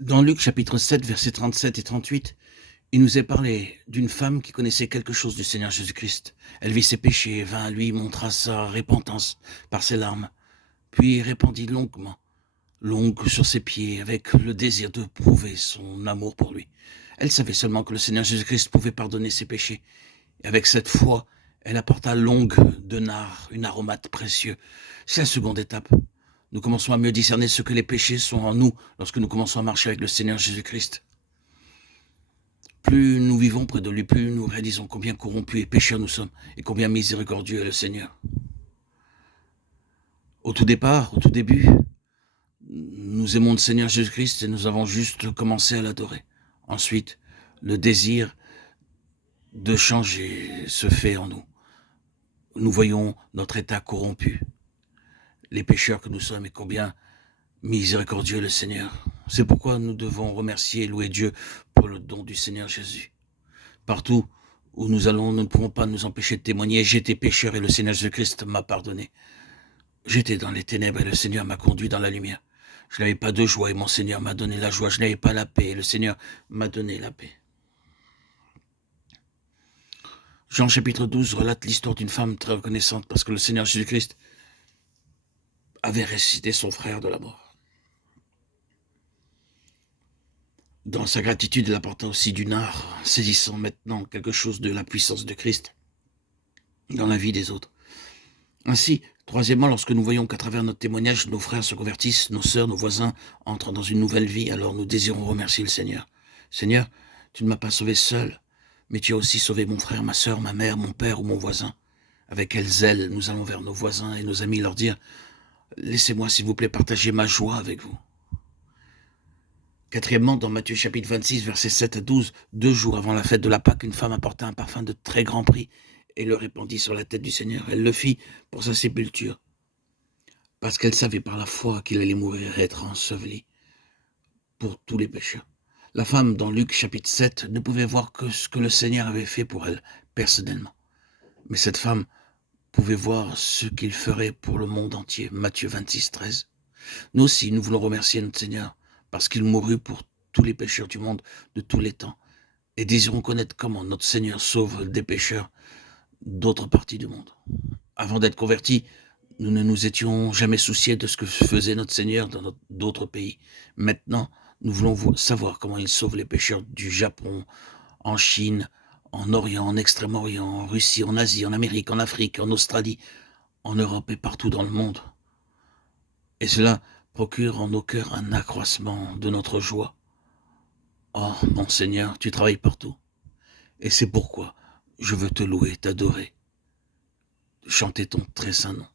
Dans Luc chapitre 7, versets 37 et 38, il nous est parlé d'une femme qui connaissait quelque chose du Seigneur Jésus-Christ. Elle vit ses péchés, vint à lui, montra sa repentance par ses larmes, puis répandit longue sur ses pieds, avec le désir de prouver son amour pour lui. Elle savait seulement que le Seigneur Jésus-Christ pouvait pardonner ses péchés. Et avec cette foi, elle apporta longue de nard, une aromate précieux. C'est la seconde étape. Nous commençons à mieux discerner ce que les péchés sont en nous lorsque nous commençons à marcher avec le Seigneur Jésus-Christ. Plus nous vivons près de lui, plus nous réalisons combien corrompus et pécheurs nous sommes et combien miséricordieux est le Seigneur. Au tout début, nous aimons le Seigneur Jésus-Christ et nous avons juste commencé à l'adorer. Ensuite, le désir de changer se fait en nous. Nous voyons notre état corrompu, les pécheurs que nous sommes et combien miséricordieux est le Seigneur. C'est pourquoi nous devons remercier et louer Dieu pour le don du Seigneur Jésus. Partout où nous allons, nous ne pouvons pas nous empêcher de témoigner. J'étais pécheur et le Seigneur Jésus-Christ m'a pardonné. J'étais dans les ténèbres et le Seigneur m'a conduit dans la lumière. Je n'avais pas de joie et mon Seigneur m'a donné la joie. Je n'avais pas la paix et le Seigneur m'a donné la paix. Jean chapitre 12 relate l'histoire d'une femme très reconnaissante parce que le Seigneur Jésus-Christ avait ressuscité son frère de la mort. Dans sa gratitude, elle apporta aussi du nard, saisissant maintenant quelque chose de la puissance de Christ dans la vie des autres. Ainsi, troisièmement, lorsque nous voyons qu'à travers notre témoignage, nos frères se convertissent, nos sœurs, nos voisins entrent dans une nouvelle vie, alors nous désirons remercier le Seigneur. Seigneur, tu ne m'as pas sauvé seul, mais tu as aussi sauvé mon frère, ma sœur, ma mère, mon père ou mon voisin. Avec quel zèle nous allons vers nos voisins et nos amis leur dire « Laissez-moi s'il vous plaît partager ma joie avec vous ». Quatrièmement, dans Matthieu chapitre 26, versets 7 à 12, 2 jours avant la fête de la Pâque, une femme apporta un parfum de très grand prix et le répandit sur la tête du Seigneur. Elle le fit pour sa sépulture, parce qu'elle savait par la foi qu'il allait mourir et être enseveli pour tous les pécheurs. La femme, dans Luc chapitre 7, ne pouvait voir que ce que le Seigneur avait fait pour elle, personnellement. Mais cette femme pouvait voir ce qu'il ferait pour le monde entier. Matthieu 26, 13. Nous aussi, nous voulons remercier notre Seigneur, parce qu'il mourut pour tous les pécheurs du monde de tous les temps, et désirons connaître comment notre Seigneur sauve des pécheurs d'autres parties du monde. Avant d'être convertis, nous ne nous étions jamais souciés de ce que faisait notre Seigneur dans d'autres pays. Maintenant, nous voulons savoir comment il sauve les pécheurs du Japon, en Chine, en Orient, en Extrême-Orient, en Russie, en Asie, en Amérique, en Afrique, en Australie, en Europe et partout dans le monde. Et cela procure en nos cœurs un accroissement de notre joie. Oh, mon Seigneur, tu travailles partout. Et c'est pourquoi je veux te louer, t'adorer, chanter ton très saint nom.